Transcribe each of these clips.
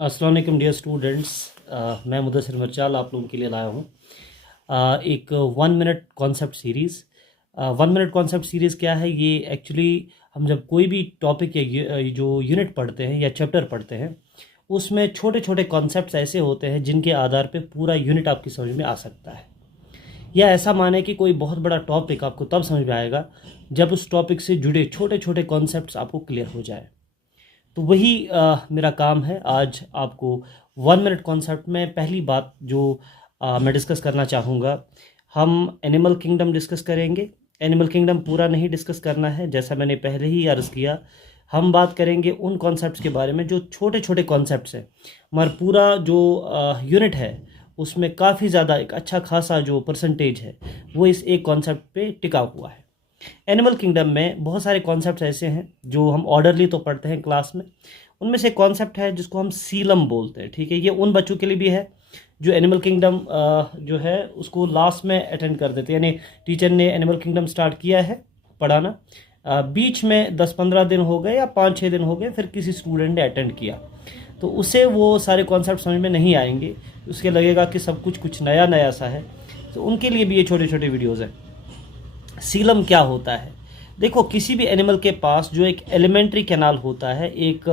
अस्सलाम वालेकुम dear students. मैं मुदस्सिर मिर्चाल आप लोगों के लिए लाया हूँ एक 1 minute concept series. 1 minute concept series क्या है? ये एक्चुअली हम जब कोई भी टॉपिक या जो यूनिट पढ़ते हैं या चैप्टर पढ़ते हैं, उसमें छोटे छोटे कॉन्सेप्ट्स ऐसे होते हैं जिनके आधार पे पूरा यूनिट आपकी समझ में आ सकता है। या ऐसा माने कि कोई बहुत बड़ा टॉपिक आपको तब समझ में आएगा जब उस टॉपिक से जुड़े छोटे छोटे कॉन्सेप्ट्स आपको क्लियर हो जाए। तो वही मेरा काम है आज आपको 1 मिनट कॉन्सेप्ट में पहली बात जो मैं डिस्कस करना चाहूँगा, हम एनिमल किंगडम डिस्कस करेंगे। एनिमल किंगडम पूरा नहीं डिस्कस करना है, जैसा मैंने पहले ही अर्ज़ किया। हम बात करेंगे उन कॉन्सेप्ट्स के बारे में जो छोटे छोटे कॉन्सेप्ट्स हैं। हमारा पूरा जो यूनिट है उसमें काफ़ी ज़्यादा एक अच्छा खासा जो परसेंटेज है वो इस एक कॉन्सेप्ट पे टिका हुआ है। एनिमल किंगडम में बहुत सारे कॉन्सेप्ट ऐसे हैं जो हम ऑर्डरली तो पढ़ते हैं क्लास में। उनमें से कॉन्सेप्ट है जिसको हम सीलम बोलते हैं। ठीक है, ये उन बच्चों के लिए भी है जो एनिमल किंगडम जो है उसको लास्ट में अटेंड कर देते हैं, यानी टीचर ने एनिमल किंगडम स्टार्ट किया है पढ़ाना, बीच में 10-15 दिन हो गए या 5-6 दिन हो गए, फिर किसी स्टूडेंट ने अटेंड किया तो उसे वो सारे कॉन्सेप्ट समझ में नहीं आएंगे, उसके लगेगा कि सब कुछ नया नया सा है। तो उनके लिए भी ये छोटे छोटे वीडियोज़ हैं। सीलम क्या होता है? देखो, किसी भी एनिमल के पास जो एक एलिमेंट्री कैनाल होता है, एक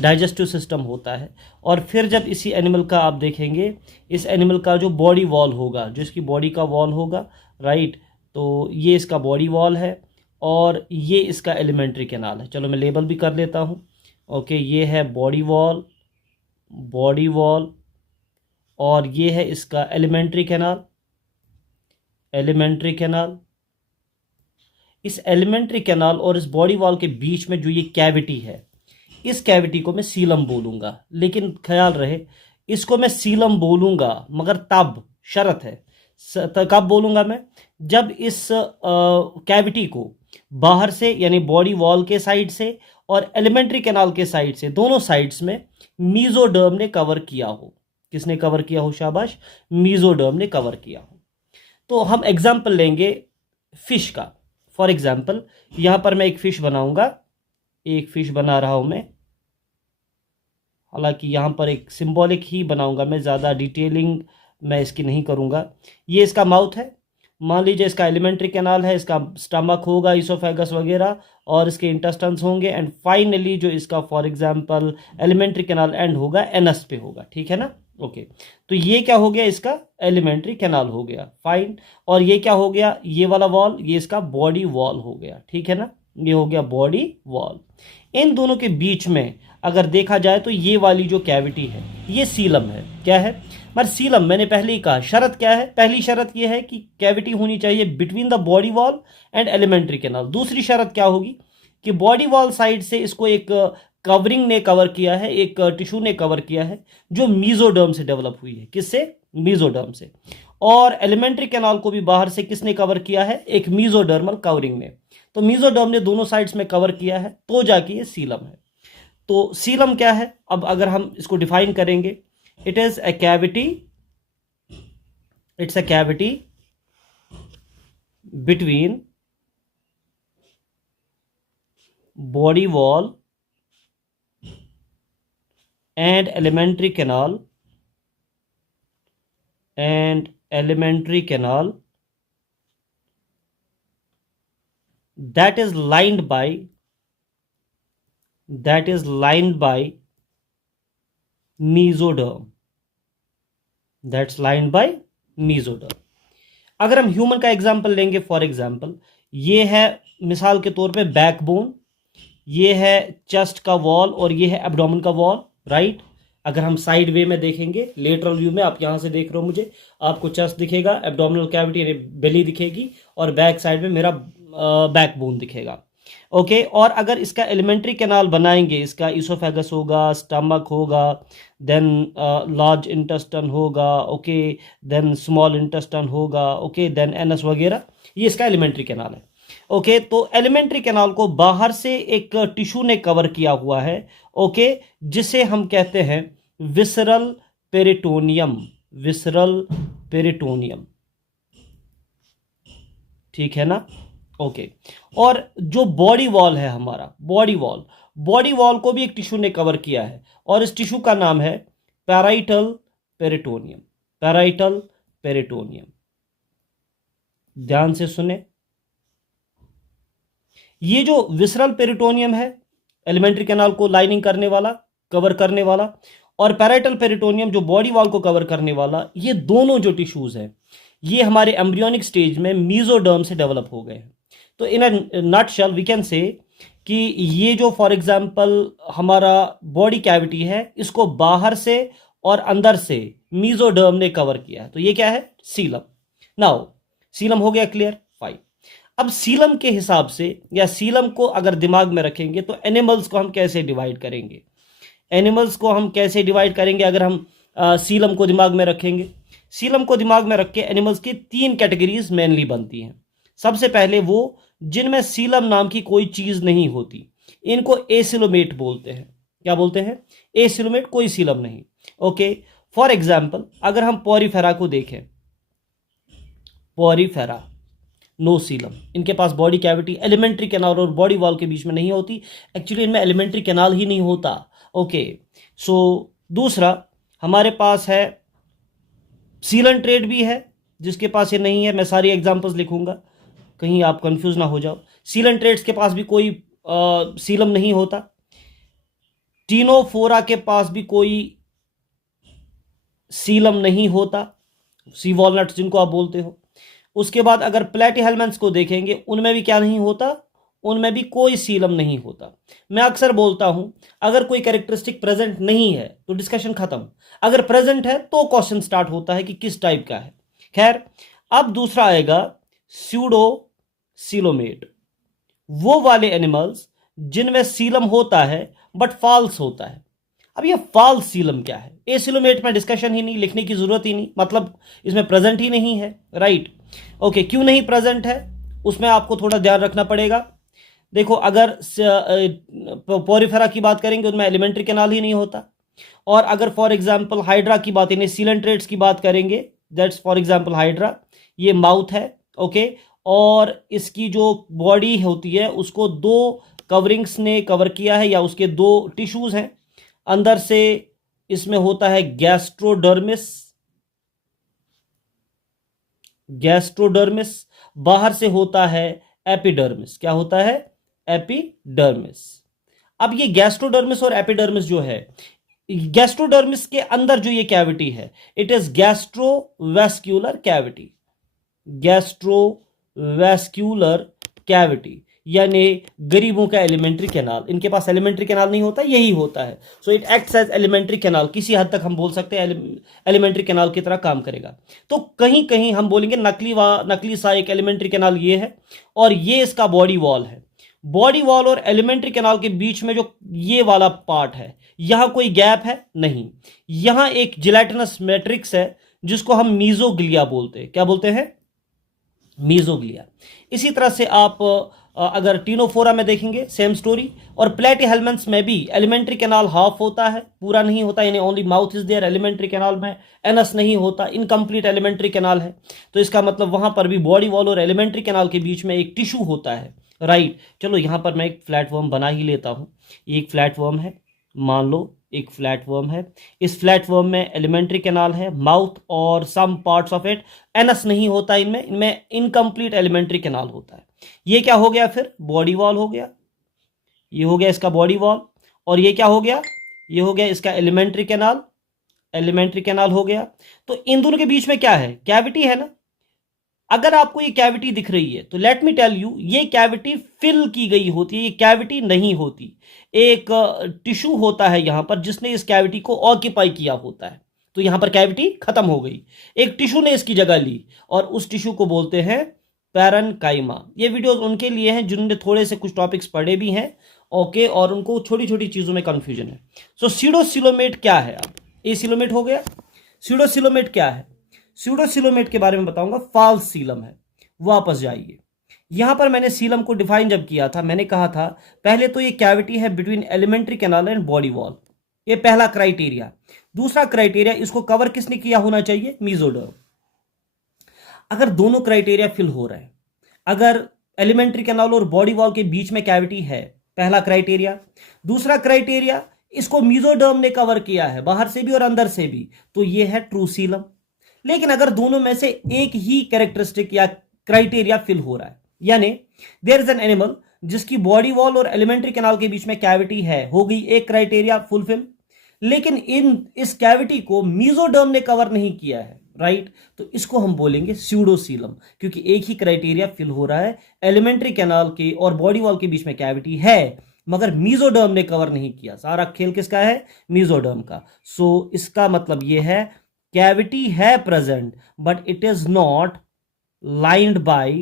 डाइजेस्टिव सिस्टम होता है, और फिर जब इसी एनिमल का आप देखेंगे, इस एनिमल का जो बॉडी वॉल होगा, जो इसकी बॉडी का वॉल होगा, राइट, तो ये इसका बॉडी वॉल है और ये इसका एलिमेंट्री कैनाल है। चलो मैं लेबल भी कर लेता हूँ। ओके, ये है बॉडी वॉल, बॉडी वॉल, और ये है इसका एलिमेंट्री कैनाल, एलिमेंट्री कैनाल। इस एलिमेंट्री कैनाल और इस बॉडी वॉल के बीच में जो ये कैविटी है, इस कैविटी को मैं सीलम बोलूँगा। लेकिन ख्याल रहे, इसको मैं सीलम बोलूँगा मगर तब शर्त है, कब बोलूँगा मैं? जब इस कैविटी को बाहर से यानी बॉडी वॉल के साइड से और एलिमेंट्री कैनाल के साइड से, दोनों साइड्स में मीजोडर्म ने कवर किया हो। किसने कवर किया हो? शाबाश, मीजोडर्म ने कवर किया हो। तो हम एग्जाम्पल लेंगे फिश का। फॉर एग्जाम्पल यहां पर मैं एक फिश बनाऊंगा, एक फिश बना रहा हूं मैं, हालांकि यहां पर एक सिंबॉलिक ही बनाऊंगा मैं, ज़्यादा डिटेलिंग मैं इसकी नहीं करूंगा। ये इसका माउथ है, मान लीजिए इसका एलिमेंट्री कैनाल है, इसका स्टमक होगा, इसोफेगस वगैरह, और इसके इंटेस्टाइन्स होंगे, एंड फाइनली जो इसका for example alimentary canal and होगा एनस पे होगा। ठीक है ना? ओके, तो ये क्या हो गया? इसका एलिमेंट्री कैनाल हो गया, फाइन। और ये क्या हो गया? ये वाला वॉल, ये इसका बॉडी वॉल हो गया। ठीक है ना? ये हो गया बॉडी वॉल। इन दोनों के बीच में अगर देखा जाए तो ये वाली जो कैविटी है ये सीलम है। क्या है? मगर सीलम मैंने पहले ही कहा, शर्त क्या है? पहली शर्त ये है कि कैविटी होनी चाहिए between the body wall and alimentary canal. दूसरी शर्त क्या होगी कि बॉडी वॉल साइड से इसको एक कवरिंग ने कवर किया है, एक टिश्यू ने कवर किया है जो मीजोडर्म से डेवलप हुई है। किससे? मीजोडर्म से। और एलिमेंट्री कैनाल को भी बाहर से किसने कवर किया है? एक मीजोडर्मल कवरिंग ने। तो मीजोडर्म ने दोनों साइड्स में कवर किया है, तो जाके ये सीलम है। तो सीलम क्या है? अब अगर हम इसको डिफाइन करेंगे, it is a cavity, it's a cavity between body wall and elementary canal that is lined by mesoderm, that's lined by mesoderm। अगर हम ह्यूमन का एग्जांपल लेंगे, फॉर एग्जांपल ये है मिसाल के तौर पे बैकबोन, ये है चेस्ट का वॉल और ये है एब्डोमेन का वॉल, राइट। अगर हम साइड वे में देखेंगे, लेटरल व्यू में, आप यहां से देख रहे हो मुझे, आपको चेस्ट दिखेगा, एब्डोमिनल कैविटी यानी बेली दिखेगी, और बैक साइड में मेरा बैकबोन दिखेगा। ओके, और अगर इसका एलिमेंट्री कैनाल बनाएंगे, इसका इसोफेगस होगा, स्टमक होगा, देन लार्ज इंटेस्टाइन होगा, ओके, देन स्मॉल इंटेस्टाइन होगा, ओके, देन एनस वगैरह, ये इसका एलिमेंट्री कैनाल है। ओके, तो एलिमेंट्री कैनाल को बाहर से एक टिश्यू ने कवर किया हुआ है, ओके, जिसे हम कहते हैं विसरल पेरिटोनियम, विसरल पेरिटोनियम। ठीक है ना? ओके, और जो बॉडी वॉल है हमारा, बॉडी वॉल, बॉडी वॉल को भी एक टिश्यू ने कवर किया है और इस टिश्यू का नाम है पैराइटल पेरिटोनियम। पैराइटल पेरिटोनियम, ध्यान से सुने। ये जो विसरल पेरिटोनियम है, एलिमेंट्री कैनाल को लाइनिंग करने वाला, कवर करने वाला, और पैराइटल पेरिटोनियम जो बॉडी वॉल को कवर करने वाला, ये दोनों जो टिश्यूज हैं ये हमारे एम्ब्रियोनिक स्टेज में मीजोडर्म से डेवलप हो गए हैं। तो in a nutshell we can say कि ये जो फॉर एग्जांपल हमारा बॉडी कैविटी है, इसको बाहर से और अंदर से मीजोडर्म ने कवर किया है। तो ये क्या है? सीलम। नाउ सीलम हो गया क्लियर, फाइन। अब सीलम के हिसाब से या सीलम को अगर दिमाग में रखेंगे तो एनिमल्स को हम कैसे डिवाइड करेंगे? एनिमल्स को हम कैसे डिवाइड करेंगे अगर हम सीलम को दिमाग में रखेंगे? सीलम को दिमाग में रख के एनिमल्स की 3 कैटेगरीज मेनली बनती हैं। सबसे पहले वो जिनमें सीलम नाम की कोई चीज नहीं होती, इनको एसिलोमेट बोलते हैं। क्या बोलते हैं? एसिलोमेट, कोई सीलम नहीं। ओके, फॉर एग्जाम्पल अगर हम पॉरीफेरा को देखें, पॉरीफेरा नो सीलम, इनके पास बॉडी कैविटी एलिमेंट्री कैनाल और बॉडी वॉल के बीच में नहीं होती। एक्चुअली इनमें एलिमेंट्री कैनाल ही नहीं होता। ओके, सो दूसरा हमारे पास है सीलन ट्रेड भी है जिसके पास ये नहीं है। मैं सारी एग्जांपल्स लिखूंगा, कहीं आप कंफ्यूज ना हो जाओ। सीलन ट्रेड्स के पास भी कोई सीलम नहीं होता। टीनोफोरा के पास भी कोई सीलम नहीं होता, सी वॉलनट्स जिनको आप बोलते हो। उसके बाद अगर प्लेटीहेल्मेंट्स को देखेंगे, उनमें भी क्या नहीं होता? उनमें भी कोई सीलम नहीं होता। मैं अक्सर बोलता हूं अगर कोई कैरेक्टरिस्टिक प्रेजेंट नहीं है तो डिस्कशन खत्म, अगर प्रेजेंट है तो क्वेश्चन स्टार्ट होता है कि किस टाइप का है। खैर, अब दूसरा आएगा स्यूडो सीलोमेट, वो वाले एनिमल्स जिनमें सीलम होता है बट फॉल्स होता है। अब ये फॉल्स सीलम क्या है? एसिलोमेट में डिस्कशन ही नहीं, लिखने की जरूरत ही नहीं, मतलब इसमें प्रेजेंट ही नहीं है, राइट। ओके, क्यों नहीं प्रेजेंट है उसमें आपको थोड़ा ध्यान रखना पड़ेगा। देखो, अगर पॉरीफेरा की बात करेंगे उनमें एलिमेंट्री कैनाल ही नहीं होता, और अगर फॉर एग्जांपल हाइड्रा की बात, यानी सीलेंट्रेट्स की बात करेंगे, दैट्स फॉर एग्जांपल हाइड्रा, ये माउथ है, ओके, और इसकी जो बॉडी होती है उसको 2 कवरिंग्स ने कवर किया है, या उसके 2 टिश्यूज हैं। अंदर से इसमें होता है गैस्ट्रोडर्मिस, गैस्ट्रोडर्मिस, बाहर से होता है एपिडर्मिस। क्या होता है? एपिडर्मिस। अब ये गैस्ट्रोडर्मिस और एपिडर्मिस जो है, गैस्ट्रोडर्मिस के अंदर जो ये कैविटी है, इट इज गैस्ट्रोवेस्क्यूलर कैविटी। गैस्ट्रोवेस्क्यूलर कैविटी यानी गरीबों का एलिमेंट्री कैनाल। इनके पास एलिमेंट्री कैनाल नहीं होता, यही होता है। So it acts as alimentary canal, किसी हद तक हम बोल सकते हैं एलिमेंट्री कैनाल की तरह काम करेगा। तो कहीं कहीं हम बोलेंगे नकली सा एक एलिमेंट्री कैनाल ये है, और ये इसका बॉडी वॉल है। बॉडी वॉल और एलिमेंट्री कैनाल के बीच में जो ये वाला पार्ट है, यहां कोई गैप है नहीं, यहां एक जिलेटिनस मैट्रिक्स है जिसको हम मीजोग्लिया बोलते हैं। क्या बोलते हैं? मीजोग्लिया। इसी तरह से आप अगर टीनोफोरा में देखेंगे सेम स्टोरी, और प्लेटीहेल्मेंट्स में भी एलिमेंट्री कैनाल हाफ होता है, पूरा नहीं होता, यानी only mouth is there. Alimentary canal में एनस नहीं होता, इनकम्प्लीट एलिमेंट्री कैनाल है। तो इसका मतलब वहां पर भी बॉडी वॉल और एलिमेंट्री कैनाल के बीच में एक टिश्यू होता है, राइट। चलो यहां पर मैं एक फ्लैट वर्म बना ही लेता हूं। ये एक फ्लैट वर्म है, मान लो एक फ्लैट वर्म है। इस फ्लैट वर्म में एलिमेंट्री कैनाल है, माउथ और some parts of it, anus नहीं होता इनमें इनकम्प्लीट एलिमेंट्री कैनाल होता है। ये क्या हो गया फिर? बॉडी वॉल हो गया। ये हो गया इसका बॉडी वॉल, और ये क्या हो गया? ये हो गया इसका एलिमेंट्री कैनाल। एलिमेंट्री कैनाल हो गया। तो इन दोनों के बीच में क्या है? कैविटी है ना। अगर आपको ये कैविटी दिख रही है तो लेट मी टेल यू, ये कैविटी फिल की गई होती है, ये कैविटी नहीं होती। एक टिश्यू होता है यहां पर जिसने इस कैविटी को ऑक्यूपाई किया होता है। तो यहां पर कैविटी खत्म हो गई, एक टिश्यू ने इसकी जगह ली, और उस टिश्यू को बोलते हैं पैरेन्काइमा। ये वीडियोस उनके लिए हैं जिन्होंने थोड़े से कुछ टॉपिक्स पढ़े भी हैं, ओके, और उनको छोटी छोटी चीजों में कंफ्यूजन है। सो सीडोसिलोमेट क्या है? अब एसिलोमेट हो गया, सीडोसिलोमेट क्या है? सीडोसिलोमेट के बारे में बताऊंगा। फॉल्स सीलम है। वापस जाइए, यहां पर मैंने सीलम को डिफाइन जब किया था, मैंने कहा था पहले तो ये कैविटी है between alimentary canal and body wall, ये पहला क्राइटेरिया। दूसरा क्राइटेरिया, इसको कवर किसने किया होना चाहिए? मीजोडर्म। अगर दोनों क्राइटेरिया फिल हो रहे हैं, अगर एलिमेंट्री कैनाल और बॉडी वॉल के बीच में कैविटी है पहला क्राइटेरिया। दूसरा क्राइटेरिया, इसको मीजोडर्म ने कवर किया है बाहर से भी और अंदर से भी, तो ये है ट्रू सीलम। लेकिन अगर दोनों में से एक ही कैरेक्टरिस्टिक या क्राइटेरिया फिल हो रहा है, यानी देयर इज एन एनिमल जिसकी बॉडी वॉल और एलिमेंट्री कैनाल के बीच में कैविटी है, हो गई एक क्राइटेरिया फुलफिल, लेकिन इस कैविटी को मीजोडर्म ने कवर नहीं किया है, राइट, तो इसको हम बोलेंगे स्यूडोसीलम, क्योंकि एक ही क्राइटेरिया फिल हो रहा है, एलिमेंट्री कैनाल के और बॉडी वॉल के बीच में कैविटी है, मगर मीजोडर्म ने कवर नहीं किया। सारा खेल किसका है? मीजोडर्म का। सो इसका मतलब यह है कैविटी है present but it is not lined by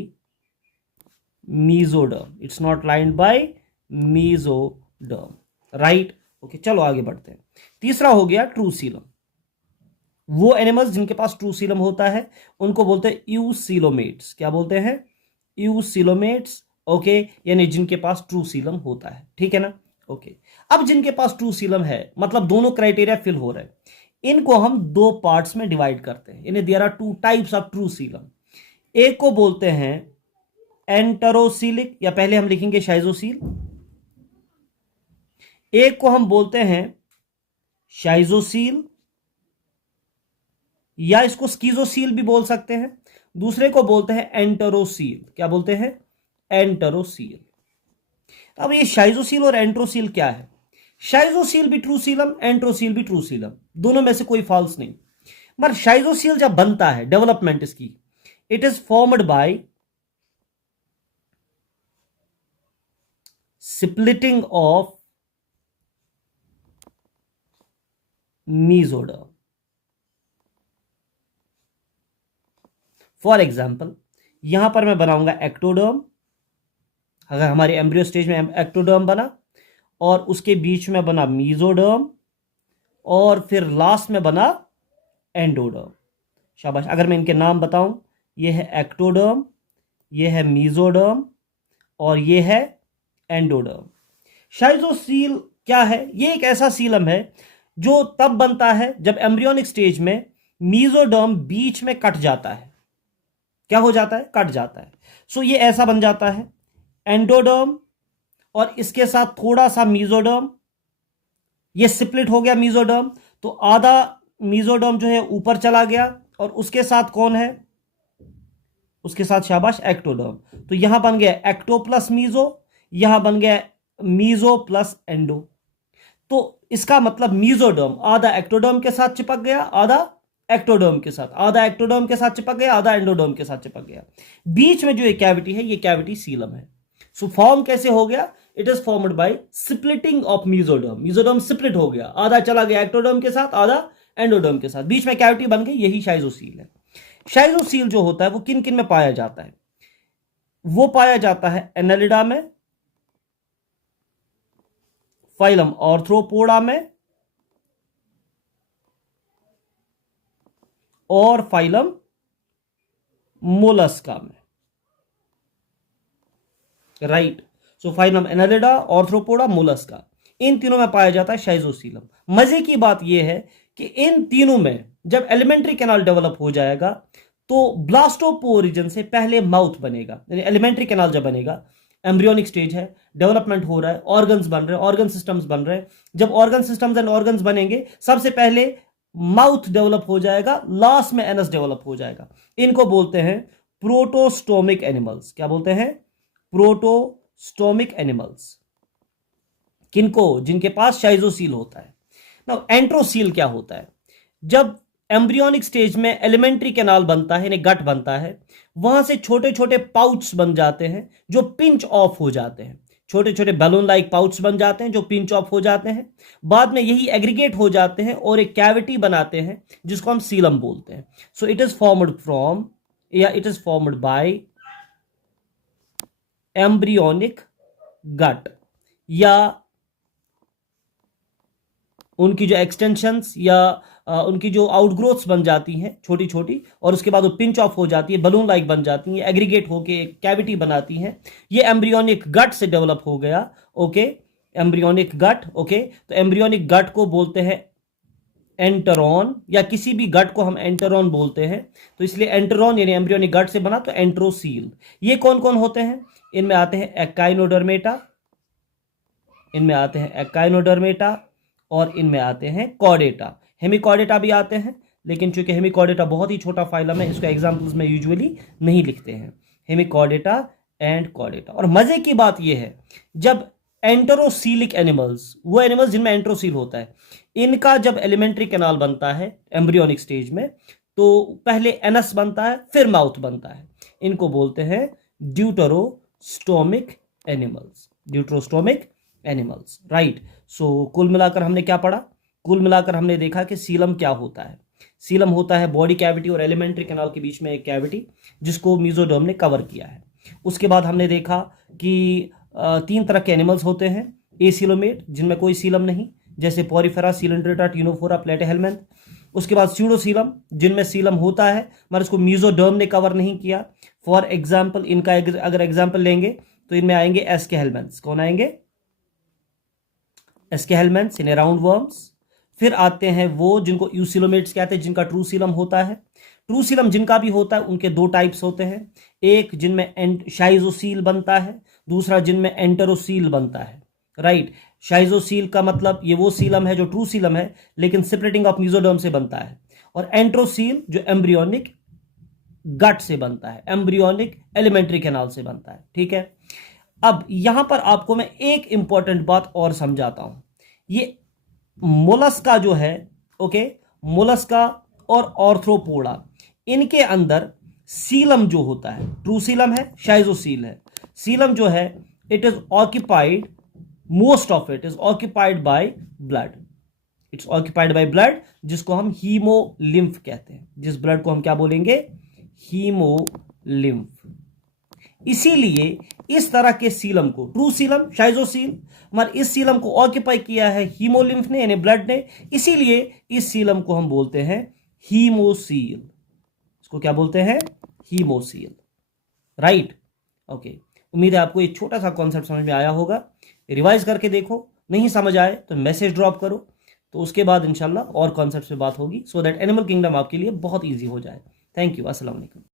mesoderm, it's not lined by mesoderm, right. Okay, चलो आगे बढ़ते हैं। तीसरा हो गया ट्रू सीलम। वो एनिमल्स जिनके पास ट्रू सीलम होता है उनको बोलते हैं यूसीलोमेट्स। क्या बोलते हैं? यूसीलोमेट्स। ओके, यानी जिनके पास ट्रू सीलम होता है, ठीक है ना। ओके, अब जिनके पास ट्रू सीलम है मतलब दोनों क्राइटेरिया फिल हो रहे हैं, इनको हम दो पार्ट्स में डिवाइड करते हैं। इन्हें there are two types of true coelom. एक को बोलते हैं एंटरोसीलिक, या पहले हम लिखेंगे शाइजोसील। एक को हम बोलते हैं शाइजोसील, या इसको स्कीजोसील भी बोल सकते हैं। दूसरे को बोलते हैं एंटरोसील। क्या बोलते हैं? एंटरोसील। अब ये शाइजोसील और एंट्रोसील क्या है? शाइजोसील भी ट्रू सीलम, एंट्रोसील भी ट्रू सीलम, दोनों में से कोई फॉल्स नहीं। मगर शाइजोसील जब बनता है, डेवलपमेंट इसकी, it is formed by splitting of mesoderm. For example, यहां पर मैं बनाऊंगा एक्टोडर्म। अगर हमारे एम्ब्रियो स्टेज में एक्टोडर्म बना और उसके बीच में बना मीजोडर्म और फिर लास्ट में बना एंडोडर्म। शाबाश। अगर मैं इनके नाम बताऊं, ये है एक्टोडर्म, ये है मीजोडर्म और ये है एंडोडर्म। शाइजोसील क्या है? ये एक ऐसा सीलम है जो तब बनता है जब एम्ब्रियोनिक स्टेज में मीजोडर्म बीच में कट जाता है। क्या हो जाता है? कट जाता है। सो ये ऐसा बन जाता है एंडोडर्म और इसके साथ थोड़ा सा मीजोडर्म, ये स्प्लिट हो गया मीजोडर्म, तो आधा मीजोडर्म जो है ऊपर चला गया और उसके साथ कौन है? उसके साथ शाबाश एक्टोडर्म। तो यहां बन गया एक्टो प्लस मीजो, यहां बन गया मीजो प्लस एंडो। तो इसका मतलब मीजोडर्म आधा एक्टोडर्म के साथ चिपक गया, आधा एक्टोडर्म के साथ, आधा एक्टोडर्म के साथ चिपक गया, आधा एंडोडर्म के साथ चिपक गया। बीच में जो ये कैविटी है, ये कैविटी सीलम है। सो फॉर्म कैसे हो गया? It is formed by splitting of mesoderm. Mesoderm split हो गया, आधा चला गया एक्टोडर्म के साथ, आधा एंडोडर्म के साथ, बीच में कैविटी बन गई, यही शाइजोसील है। शाइजोसील जो होता है वो किन किन में पाया जाता है? वो पाया जाता है एनालिडा में, फाइलम आर्थ्रोपोडा में और फाइलम मोलस्का में, राइट। सो फाइलम एनालिडा, आर्थ्रोपोडा, मोलस्का, इन तीनों में पाया जाता है शाइजोसीलम। मजे की बात यह है कि इन तीनों में जब एलिमेंट्री कैनाल डेवलप हो जाएगा तो ब्लास्टोपोर रीजन से पहले माउथ बनेगा। यानी एलिमेंट्री कैनाल जब बनेगा, एम्ब्रियोनिक स्टेज है, डेवलपमेंट हो रहा है, ऑर्गन्स बन रहे हैं, ऑर्गन सिस्टम्स बन रहे हैं। जब ऑर्गन सिस्टम्स एंड ऑर्गन्स बनेंगे, सबसे पहले माउथ डेवलप हो जाएगा, लास्ट में एनस डेवलप हो जाएगा। इनको बोलते हैं प्रोटोस्टोमिक एनिमल्स। क्या बोलते हैं? प्रोटोस्टोमिक एनिमल्स। किनको? जिनके पास शाइजोसील होता है। नाउ एंट्रोसील क्या होता है? जब एम्ब्रियोनिक स्टेज में एलिमेंट्री कैनाल बनता है, यानी गट बनता है, वहां से छोटे छोटे पाउच बन जाते हैं जो पिंच ऑफ हो जाते हैं। छोटे छोटे बैलून लाइक पाउच बन जाते हैं जो पिंच ऑफ हो जाते हैं। बाद में यही एग्रीगेट हो जाते हैं और एक कैविटी बनाते हैं जिसको हम सीलम बोलते हैं। So it is formed from, या it is formed by embryonic gut, या उनकी जो एक्सटेंशंस या उनकी जो आउटग्रोथ्स बन जाती हैं छोटी छोटी, और उसके बाद वो पिंच ऑफ हो जाती है, बलून लाइक बन जाती हैं, एग्रीगेट होके एक कैविटी बनाती हैं। ये एम्ब्रियोनिक गट से डेवलप हो गया। ओके, एम्ब्रियोनिक गट। ओके, तो एम्ब्रियोनिक गट को बोलते हैं एंटरॉन, या किसी भी गट को हम एंटरॉन बोलते हैं। तो इसलिए एंटरॉन यानी एम्ब्रियोनिक गट से बना, तो एंट्रोसील। ये कौन कौन होते हैं? इनमें आते हैं एकाइनोडर्मेटा, इनमें आते हैं एकाइनोडर्मेटा और इनमें आते हैं कॉर्डेटा। हेमिकॉर्डेटा भी आते हैं, लेकिन चूंकि हेमिकॉर्डेटा बहुत ही छोटा फाइलम है, इसको एग्जाम्पल्स में यूजुअली नहीं लिखते हैं। Hemichordata and Chordata. और मजे की बात यह है, जब एंटेरोसीलिक एनिमल्स, वो एनिमल्स जिनमें एंटेरोसील होता है, इनका जब एलिमेंट्री कैनाल बनता है एम्ब्रियोनिक स्टेज में, तो पहले एनस बनता है फिर माउथ बनता है। इनको बोलते हैं deuterostomic animals. Deuterostomic animals, right. So कुल मिलाकर हमने क्या पढ़ा? कुल मिलाकर हमने देखा कि सीलम क्या होता है। सीलम होता है बॉडी कैविटी और एलिमेंट्री कैनाल के बीच में एक कैविटी, जिसको मेसोडर्म ने कवर किया है। उसके बाद हमने देखा कि 3 तरह के एनिमल्स होते हैं। एसीलोमेट, जिनमें कोई सीलम नहीं, जैसे पॉरीफेरा, सिलेंड्रेटा, टिनोफोरा, प्लेटेहेलमिंथ। उसके बाद स्यूडोसीलम, जिनमें सीलम होता है मगर इसको मेसोडर्म ने कवर नहीं किया। फॉर एग्जाम्पल, इनका अगर एग्जाम्पल लेंगे तो इनमें आएंगे एस्केहेलमेंथ्स। कौन आएंगे? एस्केहेलमेंथ्स, इन्हें राउंड वर्म्स। फिर आते हैं वो जिनको यूसिलोमेट्स कहते हैं, जिनका ट्रू सीलम होता है। ट्रू सीलम जिनका भी होता है उनके 2 टाइप्स होते हैं, एक जिनमें शाइजोसील बनता है, दूसरा जिनमें एंटेरोसील बनता है, राइट। शाइजोसील का मतलब ये वो सीलम है जो ट्रू सीलम है लेकिन सेपरेटिंग ऑफ मेसोडर्म से बनता है, और एंटेरोसील जो एम्ब्रियोनिक गट से बनता है, एम्ब्रियोनिक एलिमेंट्री कैनाल से बनता है, ठीक है। अब यहां पर आपको मैं एक इंपॉर्टेंट बात और समझाता हूं। ये मोलस्का जो है, ओके, मोलस्का और ऑर्थ्रोपोडा, इनके अंदर सीलम जो होता है, ट्रू सीलम है, शाइजोसील है। सीलम जो है it is occupied, most of it is occupied by blood. It's occupied by blood, जिसको हम हीमोलिम्फ कहते हैं। जिस ब्लड को हम क्या बोलेंगे? हीमोलिम्फ। इसीलिए इस तरह के सीलम को, ट्रू सीलम, शाइजोसील, मगर इस सीलम को ऑक्यूपाई किया है हीमोलिम्फ ने, यानी ब्लड ने, इसीलिए इस सीलम को हम बोलते हैं हीमोसील। इसको क्या बोलते हैं? Haemocoel, right. ओके, उम्मीद है आपको एक छोटा सा कॉन्सेप्ट समझ में आया होगा। रिवाइज करके देखो, नहीं समझ आए तो मैसेज ड्रॉप करो, तो उसके बाद इंशाल्लाह और कॉन्सेप्ट पे बात होगी, सो दैट एनिमल किंगडम आपके लिए बहुत ईजी हो जाए। थैंक यू, अस्सलाम वालेकुम।